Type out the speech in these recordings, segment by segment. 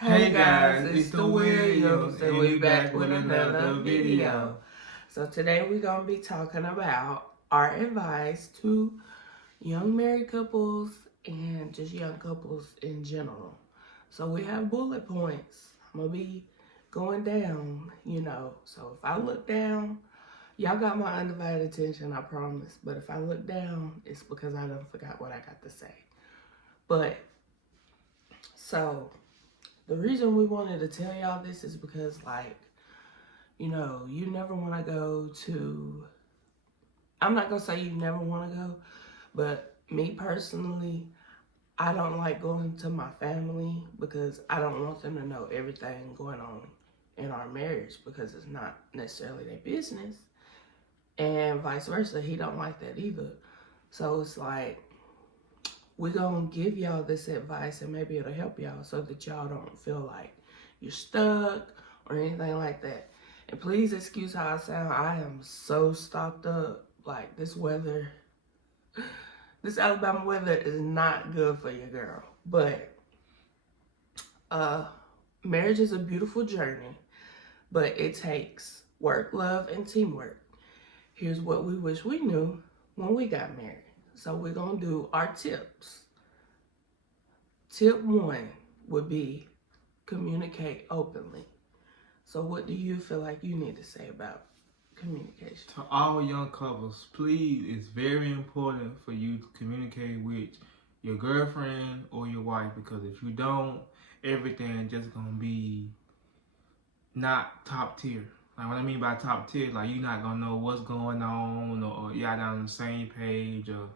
Hey guys, it's the Williams, and we back with another video. So today we're gonna be talking about our advice to young married couples and just young couples in general. So we have bullet points. I'm gonna be going down, So if I look down, y'all got my undivided attention, I promise. But if I look down, it's because I done forgot what I got to say. But so the reason we wanted to tell y'all this is because, you never want to go to, I'm not going to say you never want to go, but me personally, I don't like going to my family because I don't want them to know everything going on in our marriage because it's not necessarily their business. And vice versa, he don't like that either. So it's like, we're going to give y'all this advice and maybe it'll help y'all so that y'all don't feel like you're stuck or anything like that. And please excuse how I sound. I am so stopped up. Like, this Alabama weather is not good for your girl. But marriage is a beautiful journey, but it takes work, love, and teamwork. Here's what we wish we knew when we got married. So we're going to do our tips. Tip 1 would be communicate openly. So what do you feel like you need to say about communication? To all young couples, please, it's very important for you to communicate with your girlfriend or your wife, because if you don't, everything just gonna be not top tier. Like, what I mean by top tier, like, you're not gonna know what's going on, or y'all not on the same page, or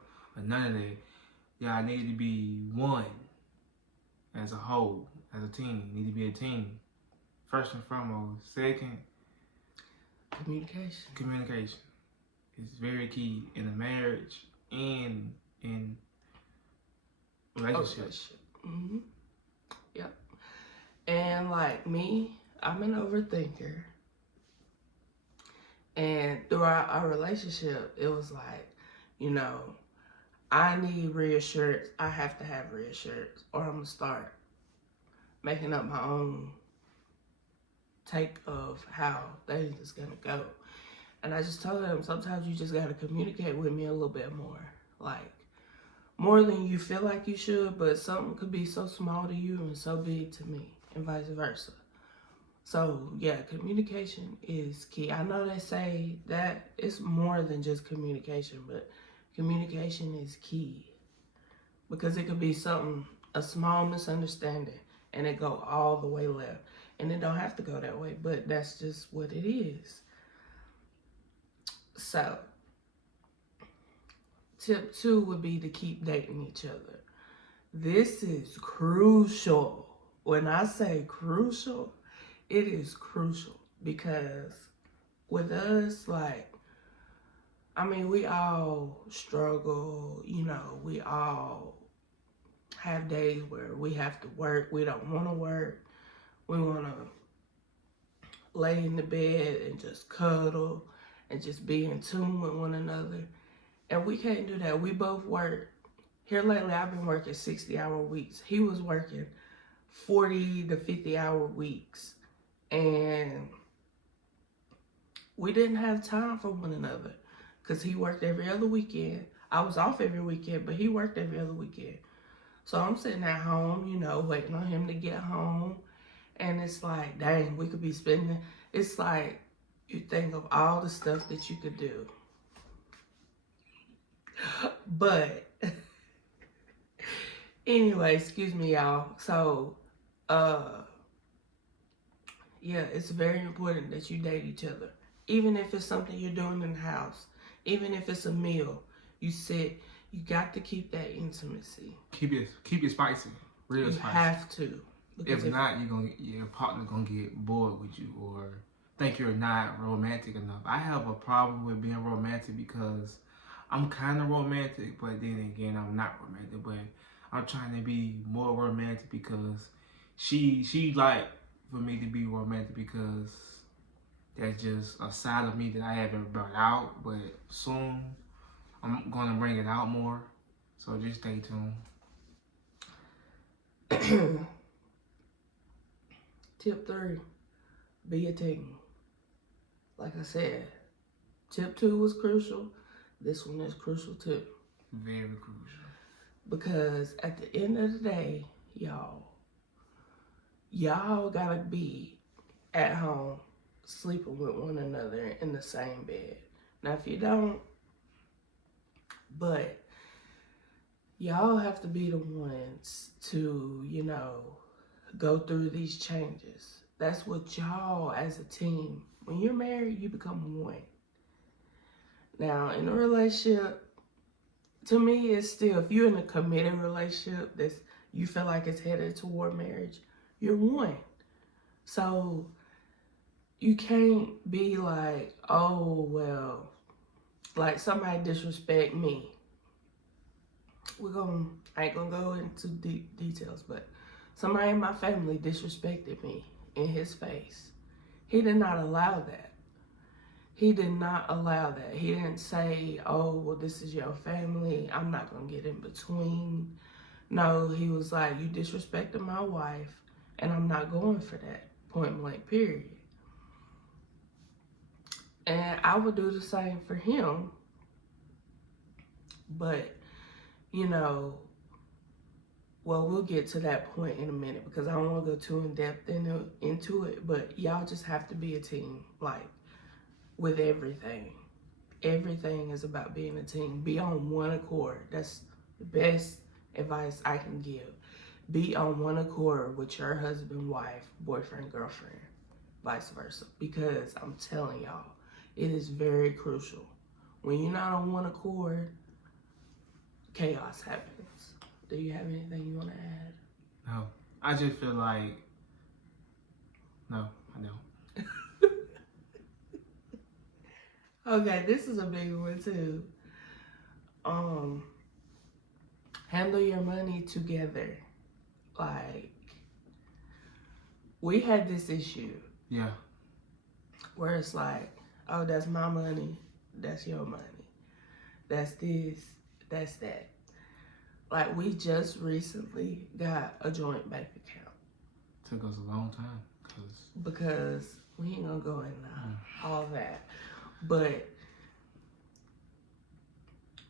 none of that. Y'all need to be one as a whole, as a team. Need to be a team. First and foremost. Second, communication is very key in a marriage and in relationships. Mm-hmm. Yep. And like me, I'm an overthinker. And throughout our relationship, it was like, I need reassurance. I have to have reassurance, or I'm going to start making up my own take of how things is going to go. And I just told him, sometimes you just got to communicate with me a little bit more. Like, more than you feel like you should, but something could be so small to you and so big to me, and vice versa. So, yeah, communication is key. I know they say that it's more than just communication, but communication is key. Because it could be something, a small misunderstanding, and it go all the way left. And it don't have to go that way, but that's just what it is. So, tip 2 would be to keep dating each other. This is crucial. When I say crucial, it is crucial because with us, we all struggle, we all have days where we have to work. We don't want to work. We want to lay in the bed and just cuddle and just be in tune with one another. And we can't do that. We both work. Here lately, I've been working 60-hour weeks. He was working 40 to 50-hour weeks. And we didn't have time for one another because he worked every other weekend. I was off every weekend, but he worked every other weekend. So I'm sitting at home, waiting on him to get home. And it's like, dang, we could be spending, it's like you think of all the stuff that you could do. But anyway, excuse me, y'all. So, yeah, it's very important that you date each other. Even if it's something you're doing in the house, even if it's a meal, you got to keep that intimacy. Keep it spicy, real spicy. You have to. If not, your partner gonna get bored with you or think you're not romantic enough. I have a problem with being romantic because I'm kind of romantic, but then again, I'm not romantic. But I'm trying to be more romantic because she like for me to be romantic because that's just a side of me that I haven't brought out. But soon I'm gonna bring it out more. So just stay tuned. Tip 3, be a team. Like I said, tip 2 was crucial. This one is crucial too. Very crucial. Because at the end of the day, y'all gotta be at home sleeping with one another in the same bed. Now, if you don't, but y'all have to be the ones to, go through these changes. That's what y'all as a team, when you're married, you become one. Now, in a relationship, to me, it's still, if you're in a committed relationship that's you feel like it's headed toward marriage, you're one. So you can't be like, oh, well, like somebody disrespect me. I ain't gonna go into details, but somebody in my family disrespected me in his face. He did not allow that. He did not allow that. He didn't say, oh, well, this is your family, I'm not gonna get in between. No, he was like, you disrespected my wife, and I'm not going for that, point blank, period. And I would do the same for him. But, well, we'll get to that point in a minute because I don't want to go too in depth into it. But y'all just have to be a team, like, with everything. Everything is about being a team. Be on one accord. That's the best advice I can give. Be on one accord with your husband, wife, boyfriend, girlfriend, vice versa. Because I'm telling y'all, it is very crucial. When you're not on one accord, chaos happens. Do you have anything you want to add? No. I just feel like, no, I don't. Okay, this is a big one too. Handle your money together. Like, we had this issue. Yeah. Where it's like, oh, that's my money, that's your money. That's this, that's that. Like, we just recently got a joint bank account. Took us a long time. Because we ain't gonna go into all that. But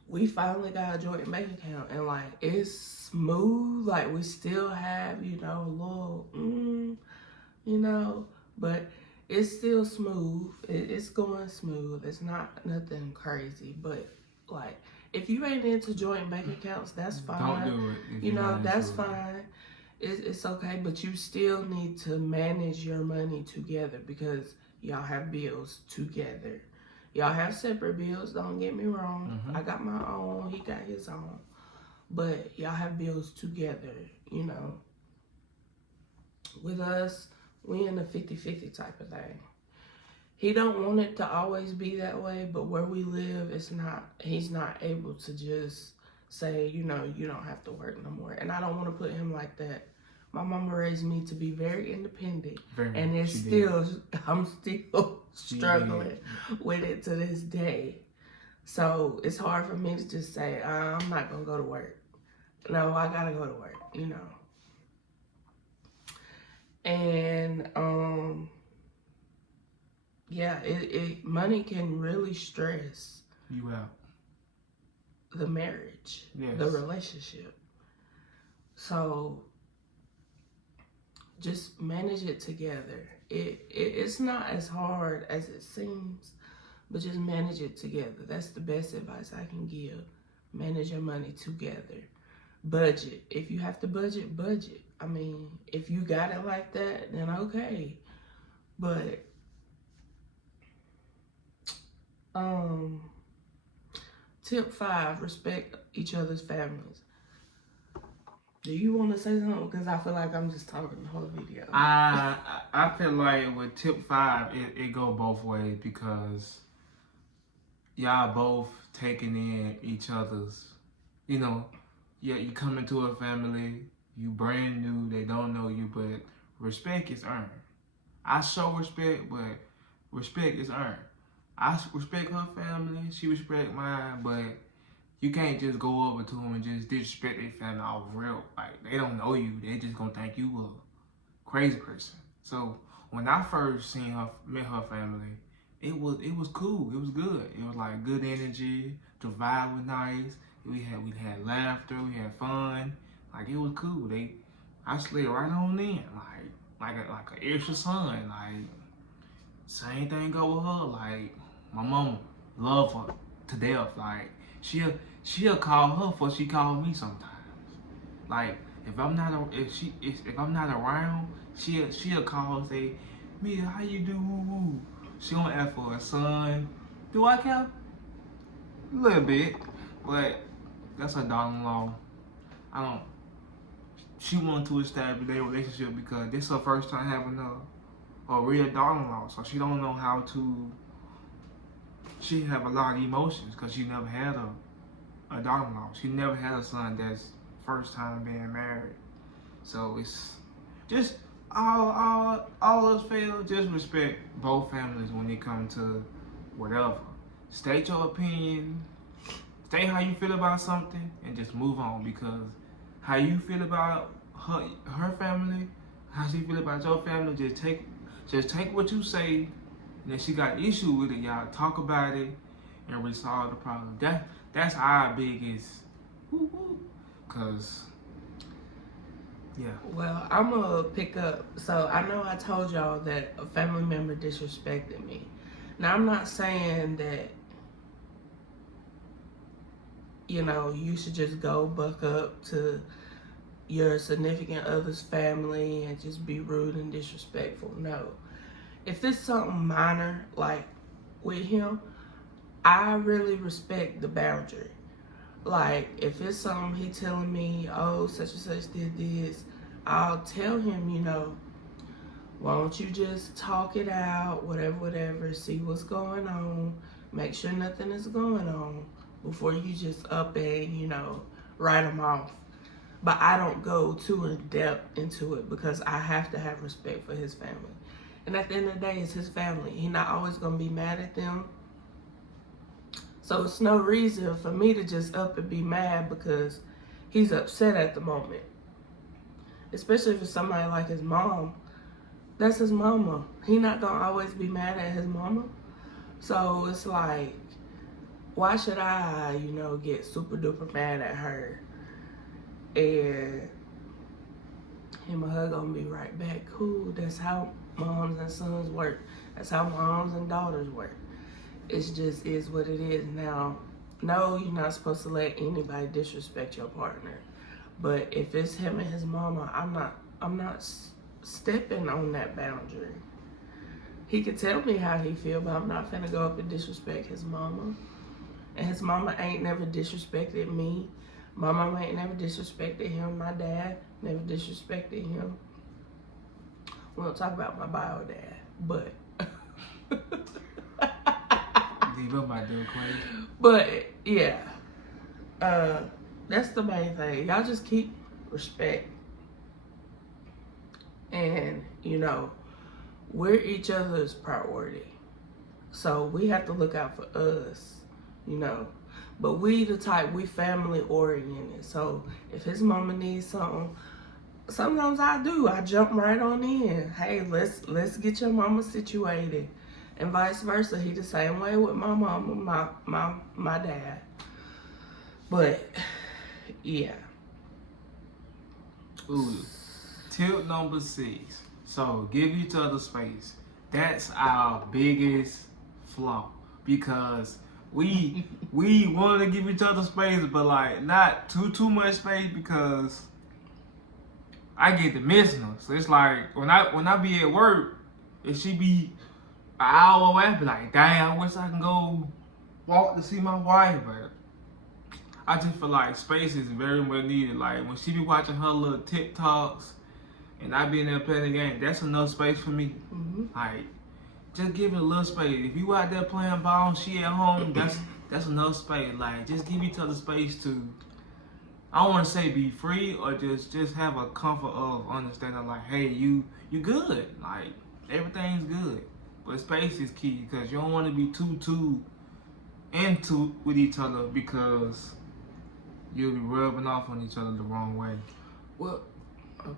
we finally got a joint bank account, and like, it's smooth. Like, we still have, a little, but it's still smooth. It's going smooth. It's not nothing crazy. But like, if you ain't into joint bank accounts, that's fine. Don't do it. If That's fine. It's okay, but you still need to manage your money together because y'all have bills together. Y'all have separate bills, don't get me wrong. I got my own, he got his own. But y'all have bills together, With us, we in a 50-50 type of thing. He don't want it to always be that way, but where we live, he's not able to just say, you don't have to work no more. And I don't want to put him like that. My mama raised me to be very independent, and I'm still struggling with it to this day. So it's hard for me to just say, I'm not gonna go to work. No, I gotta go to work, And money can really stress you out. The marriage, yes. The relationship. So just manage it together. It's not as hard as it seems, but just manage it together. That's the best advice I can give. Manage your money together. Budget. If you have to budget, budget. I mean, if you got it like that, then okay. But tip 5, respect each other's families. Do you want to say something? Because I feel like I'm just talking the whole video. I feel like with tip 5, it go both ways because y'all both taking in each other's, you come into a family, you brand new, they don't know you, but respect is earned. I show respect, but respect is earned. I respect her family, she respect mine, but you can't just go over to them and just disrespect their family all real. Like, they don't know you. They just gonna think you a crazy person. So when I first met her family, it was cool. It was good. It was like good energy. The vibe was nice. We had laughter. We had fun. Like it was cool. I slid right on in. Like an extra son. Like same thing go with her. Like my mama love her to death. Like she'll call her before she call me sometimes. Like if I'm not around, she'll call and say, Mia, how you do? Woo woo. She gonna ask for a son. Do I care? A little bit, but that's her daughter-in-law. I don't. She wanted to establish their relationship because this is her first time having a real daughter-in-law, so she don't know how to. She have a lot of emotions because she never had a daughter-in-law. She never had a son that's first time being married. So it's just all us fail. Just respect both families when it comes to whatever. State your opinion. State how you feel about something, and just move on. Because how you feel about her family, how she feel about your family, just take what you say. And if she got issue with it, y'all talk about it and resolve the problem. That's our biggest. Cause yeah. Well, I'm gonna pick up. So I know I told y'all that a family member disrespected me. Now I'm not saying that you should just go buck up to your significant other's family and just be rude and disrespectful. No. If it's something minor like with him, I really respect the boundary. Like, if it's something he telling me, oh, such and such did this, I'll tell him, why don't you just talk it out, whatever, see what's going on, make sure nothing is going on before you just up and, write him off. But I don't go too in depth into it because I have to have respect for his family. And at the end of the day, it's his family. He's not always going to be mad at them. So it's no reason for me to just up and be mad because he's upset at the moment. Especially if it's somebody like his mom. That's his mama. He not going to always be mad at his mama. So it's like, why should I, get super duper mad at her? And him or her going to be right back. Cool. That's how moms and sons work. That's how moms and daughters work. It just is what it is. Now, no, you're not supposed to let anybody disrespect your partner. But if it's him and his mama, I'm not stepping on that boundary. He can tell me how he feel, but I'm not finna go up and disrespect his mama. And his mama ain't never disrespected me. My mama ain't never disrespected him. My dad never disrespected him. We don't talk about my bio dad, but but yeah, that's the main thing. Y'all just keep respect, and we're each other's priority, so we have to look out for us, But we family oriented. So if his mama needs something, sometimes I do. I jump right on in. Hey, let's get your mama situated. And vice versa. He the same way with my mama, my dad. But yeah. Ooh. Tip number 6. So give each other space. That's our biggest flaw. Because we want to give each other space, but like not too much space because I get the missing her. So it's like when I be at work, if she be an hour away, I be like, dang, I wish I can go walk to see my wife, but I just feel like space is very much needed. Like when she be watching her little TikToks and I be in there playing the game, that's enough space for me. Mm-hmm. Like just give it a little space. If you out there playing ball and she at home, that's enough space. Like just give each other space to, I don't want to say be free or just have a comfort of understanding like, hey, you good. Like everything's good. But space is key because you don't want to be too into with each other because you'll be rubbing off on each other the wrong way. Well,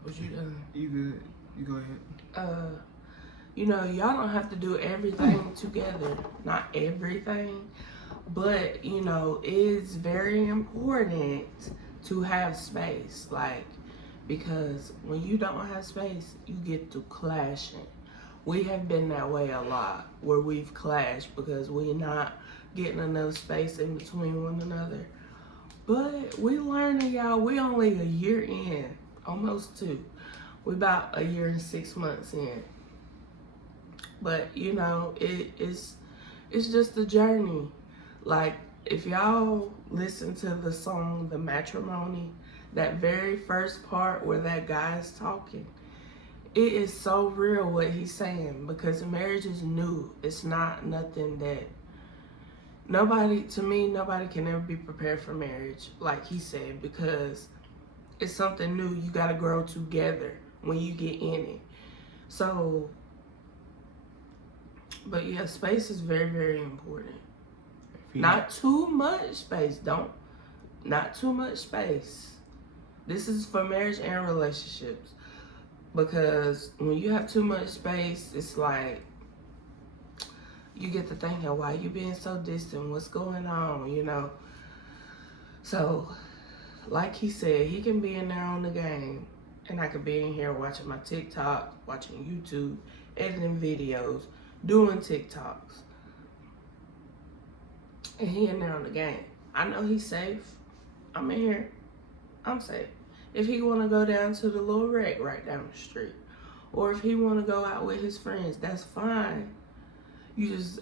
was you done? You good? You go ahead. You know, y'all don't have to do everything together. Not everything, but you know, it's very important to have space. Like, because when you don't have space, you get to clashing. We have been that way a lot, where we've clashed because we're not getting enough space in between one another. But we learning, y'all. We only a year in, almost two. We about a year and 6 months in. But you know, it's just a journey. Like, if y'all listen to the song The Matrimony, that very first part where that guy is talking, it is so real what he's saying, because marriage is new. It's not nothing that nobody can ever be prepared for marriage, like he said, because it's something new. You got to grow together when you get in it. So, but yeah, space is very, very important. Not too much space. Not too much space. This is for marriage and relationships. Because when you have too much space, it's like you get to thinking, why you being so distant? What's going on? You know? So, like he said, he can be in there on the game, and I could be in here watching my TikTok, watching YouTube, editing videos, doing TikToks. And he in there on the game. I know he's safe. I'm in here. I'm safe. If he want to go down to the little wreck right down the street, or if he want to go out with his friends, that's fine.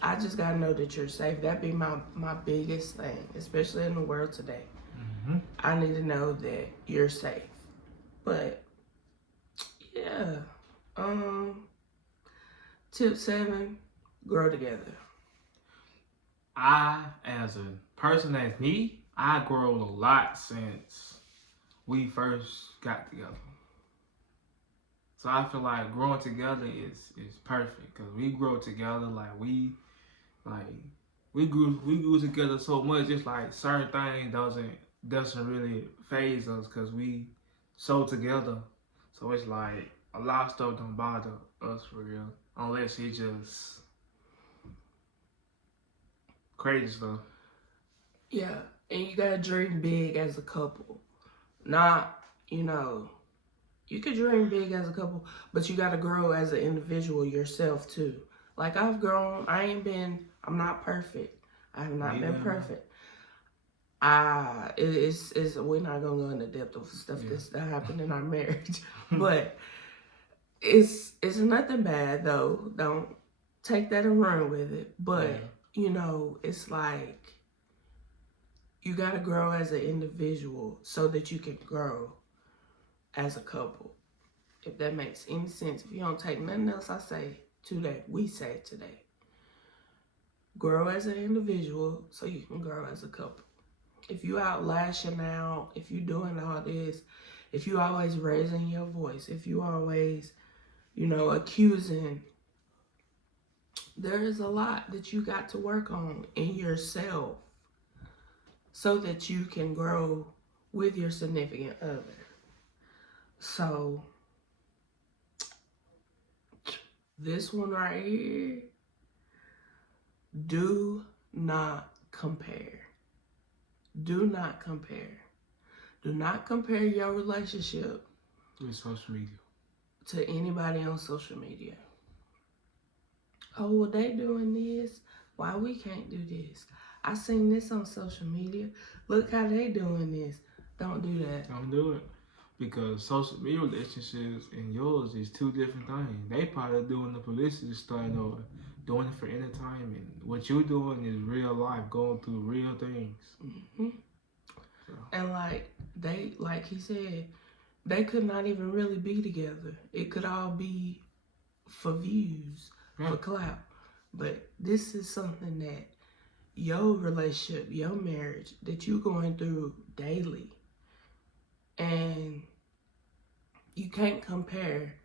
I just gotta know that you're safe. That'd be my biggest thing, especially in the world today. Mm-hmm. I need to know that you're safe. But yeah, tip 7: grow together. As a person as me, I grown a lot since we first got together. So I feel like growing together is perfect, because we grow together. We grew together so much. It's like certain things doesn't really phase us, because we so together. So it's like a lot of stuff don't bother us for real, unless it's just crazy stuff. Yeah, and you gotta dream big as a couple. Not, you know, you could dream big as a couple, but you gotta grow as an individual yourself too. Like, I've grown. I'm not perfect. I have not been perfect. We're not gonna go into depth of stuff that happened in our marriage, but it's nothing bad though. Don't take that and run with it. But you know, it's like you gotta grow as an individual so that you can grow as a couple. If that makes any sense. If you don't take nothing else I say today, we say today. Grow as an individual so you can grow as a couple. If you out lashing out, if you doing all this, if you always raising your voice, if you always, you know, accusing, there is a lot that you got to work on in yourself so that you can grow with your significant other. So, this one right here, do not compare. Do not compare. Do not compare your relationship with social media to anybody on social media. Oh, well, they doing this. Why we can't do this? I seen this on social media. Look how they doing this. Don't do that. Don't do it. Because social media relationships and yours is two different things. They probably doing the publicity stunt or doing it for entertainment. What you're doing is real life, going through real things. Mm-hmm. So. And like he said, they could not even really be together. It could all be for views, for clout. But this is something that your relationship, your marriage, that you're going through daily. And you can't compare.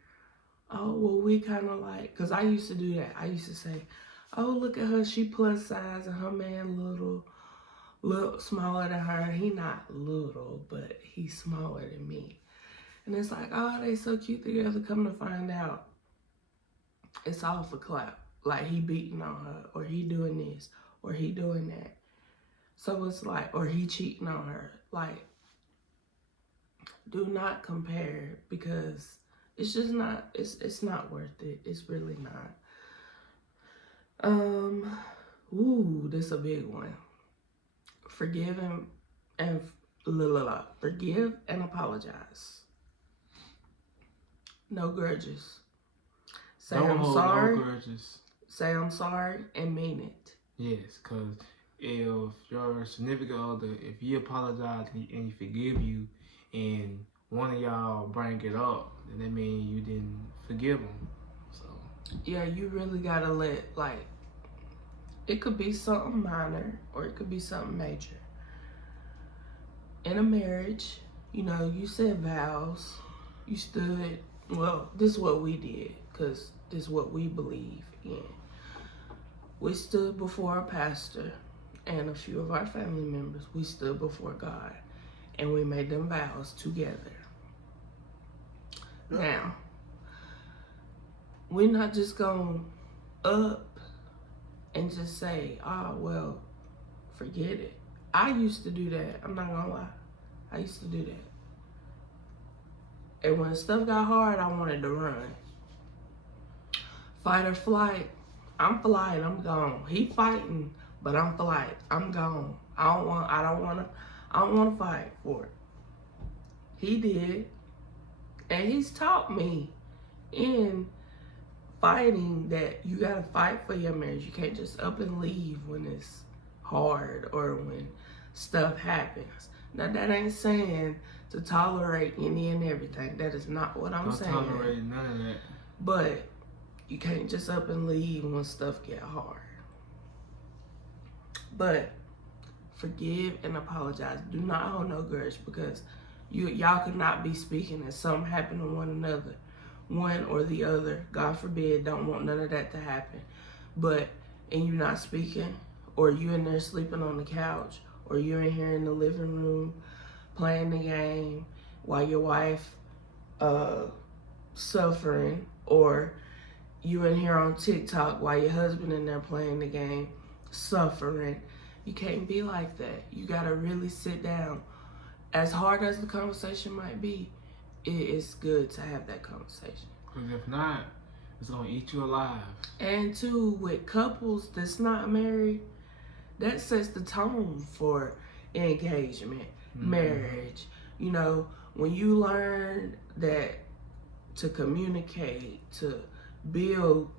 Oh, well, we kind of like, because I used to do that. I used to say, oh, look at her, she plus size and her man little smaller than her. He not little, but he's smaller than me. And it's like, oh, they so cute together. Come to find out, it's all for clout. Like, he beating on her, or he doing this, or he doing that. So it's like, or he cheating on her. Like, do not compare, because it's just not, it's not worth it. It's really not. This a big one. Forgive and apologize. No grudges. Say Don't I'm hold sorry. no grudges. Say I'm sorry and mean it. Yes, because if your significant other, if you apologize and he forgive you, and one of y'all bring it up, then that means you didn't forgive him. So yeah, you really gotta let, like, it could be something minor or it could be something major. In a marriage, you know, you said vows, you stood, well, this is what we did, because this is what we believe in. We stood before our pastor and a few of our family members. We stood before God and we made them vows together. Yep. Now, we're not just going up and just say, oh, well, forget it. I used to do that. I'm not gonna lie. I used to do that. And when stuff got hard, I wanted to run. Fight or flight. I'm flying, I'm gone. He fighting, but I'm flight. I'm gone. I don't wanna fight for it. He did. And he's taught me in fighting that you gotta fight for your marriage. You can't just up and leave when it's hard or when stuff happens. Now, that ain't saying to tolerate any and everything. That is not what I'm saying. Don't tolerate none of that. But you can't just up and leave when stuff get hard. But forgive and apologize. Do not hold no grudge, because y'all could not be speaking and something happened to one another. One or the other, God forbid, don't want none of that to happen. But, and you not speaking, or you in there sleeping on the couch, or you're in here in the living room playing the game while your wife suffering, or you in here on TikTok while your husband in there playing the game suffering. You can't be like that. You gotta really sit down. As hard as the conversation might be, it is good to have that conversation. Because if not, it's gonna eat you alive. And too, with couples that's not married, that sets the tone for engagement, marriage. You know, when you learn that to communicate, to build,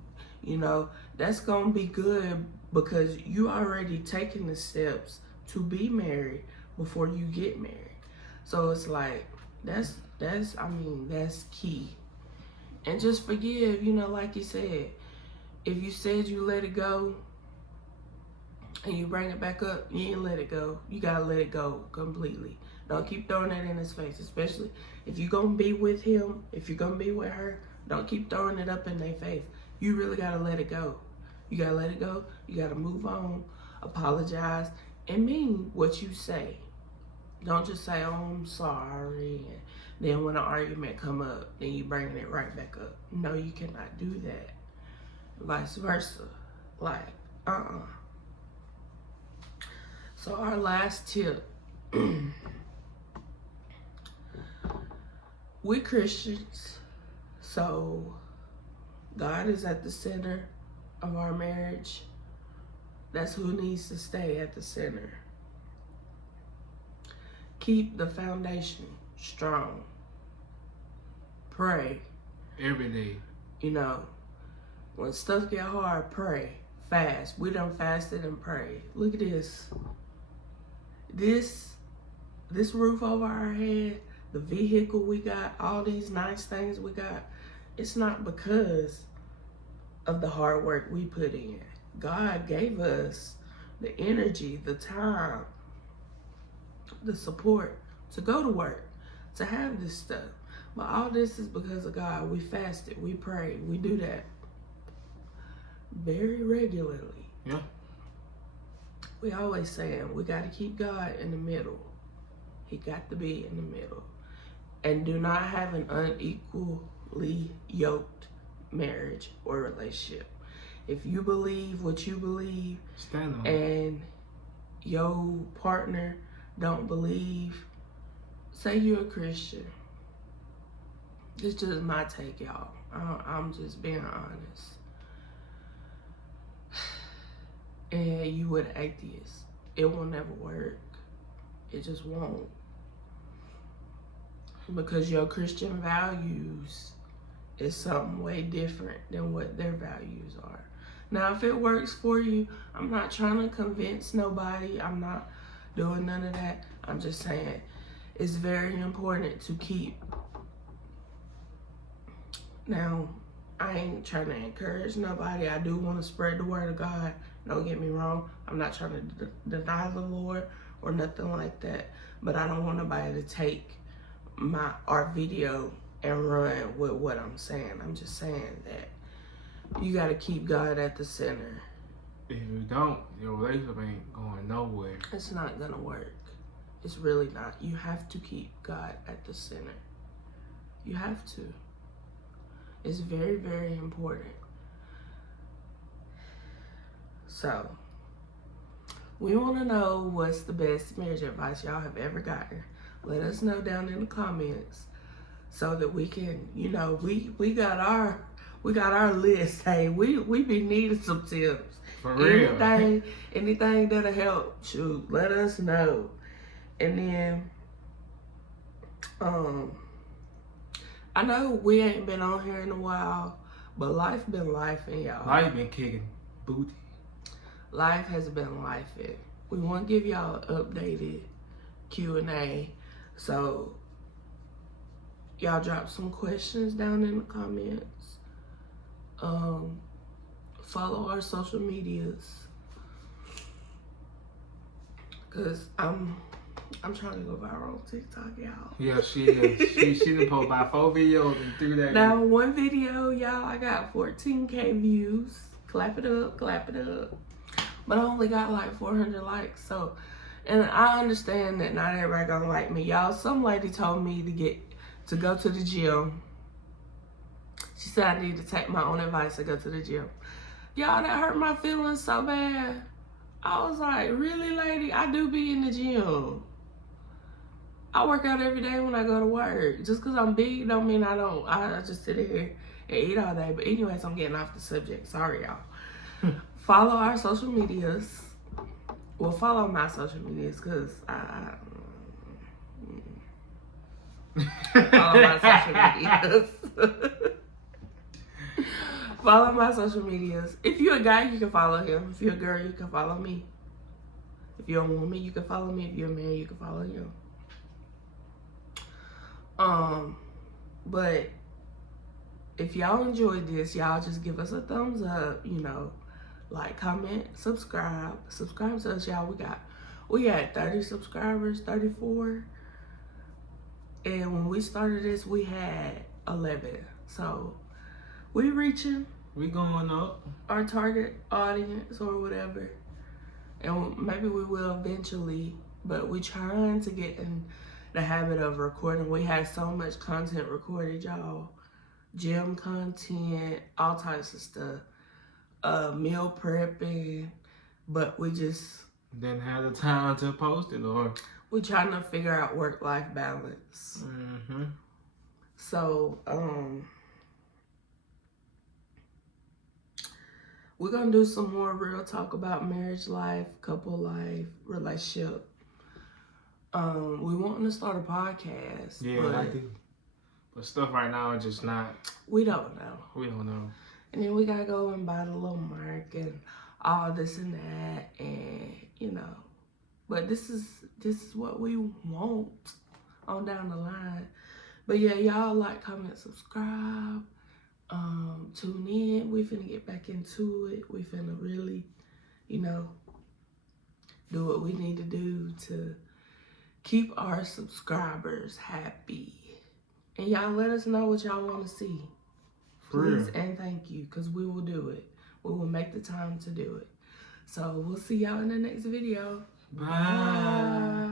you know, that's gonna be good, because you already taking the steps to be married before you get married. So it's like, that's key. And just forgive, you know, like you said, if you said you let it go and you bring it back up, you ain't let it go. You gotta let it go completely. Don't keep throwing that in his face, especially if you're gonna be with him, if you're gonna be with her, don't keep throwing it up in their face. You really gotta let it go. You gotta let it go. You gotta move on, apologize, and mean what you say. Don't just say, oh, I'm sorry, and then when an argument come up, then you bringing it right back up. No, you cannot do that. Vice versa. Like, So our last tip. We're Christians, so God is at the center of our marriage. That's who needs to stay at the center. Keep the foundation strong. Pray. Every day. You know, when stuff get hard, pray. Fast. We done fasted and prayed. Look at this. This roof over our head, the vehicle we got, all these nice things we got, it's not because of the hard work we put in. God gave us the energy, the time, the support to go to work, to have this stuff. But all this is because of God. We fasted, we prayed, we do that very regularly. Yeah. We always saying we got to keep God in the middle. He got to be in the middle. and do not have an unequally yoked marriage or relationship. If you believe what you believe Stand on it. and your partner don't believe, say you're a Christian. It's just my take, y'all. I'm just being honest. And you would atheist. It will never work. It just won't. Because your Christian values is something way different than what their values are. Now, if it works for you, I'm not trying to convince nobody. I'm not doing none of that. I'm just saying it's very important to keep. Now, I ain't trying to encourage nobody. I do want to spread the word of God. Don't get me wrong. I'm not trying to deny the Lord or nothing like that. But I don't want nobody to take our video and run with what I'm saying. I'm just saying that you got to keep God at the center. If you don't, your relationship ain't going nowhere. It's not going to work. It's really not. You have to keep God at the center. You have to. It's very, very important. So, we want to know what's the best marriage advice y'all have ever gotten. Let us know down in the comments so that we can, you know, we got our list. Hey, we be needing some tips. For real. Anything that'll help, shoot, let us know. And then, I know we ain't been on here in a while, but life been lifing, y'all. Life been kicking booty. Life has been lifing. We want to give y'all an updated Q&A. So, y'all drop some questions down in the comments. Follow our social medias. Cause I'm trying to go viral on TikTok, y'all. Yeah, she is. she done post about 4 videos in 3 days. Now, one video, y'all, I got 14K views. Clap it up, clap it up. But I only got like 400 likes, so. And I understand that not everybody gonna like me. Y'all, some lady told me to go to the gym. She said I need to take my own advice to go to the gym. Y'all, that hurt my feelings so bad. I was like, really, lady? I do be in the gym. I work out every day when I go to work. Just because I'm big don't mean I don't. I just sit here and eat all day. But anyways, I'm getting off the subject. Sorry, y'all. Follow our social medias. Well, follow my social medias because follow my social medias. Follow my social medias. If you're a guy, you can follow him. If you're a girl, you can follow me. If you're a woman, you can follow me. If you're a man, you can follow him. But if y'all enjoyed this, y'all just give us a thumbs up, you know, like, comment, subscribe to us, y'all. We got 30 subscribers, 34. And when we started this, we had 11. So we reaching. We going up. Our target audience or whatever. And maybe we will eventually, but we trying to get in the habit of recording. We had so much content recorded, y'all. Gym content, all types of stuff. Meal prepping, but we just didn't have the time to post it, or we trying to figure out work-life balance. Mm-hmm. So, we're gonna do some more real talk about marriage life, couple life, relationship. We wanting to start a podcast. Yeah, but I do. But stuff right now is just not. We don't know. We don't know. And then we gotta go and buy the little mic and all this and that, and you know. But this is what we want on down the line. But yeah, y'all like, comment, subscribe. Tune in. We finna get back into it. We finna really, you know, do what we need to do to keep our subscribers happy. And y'all let us know what y'all want to see. Please and thank you, because we will do it. We will make the time to do it. So we'll see y'all in the next video. Bye.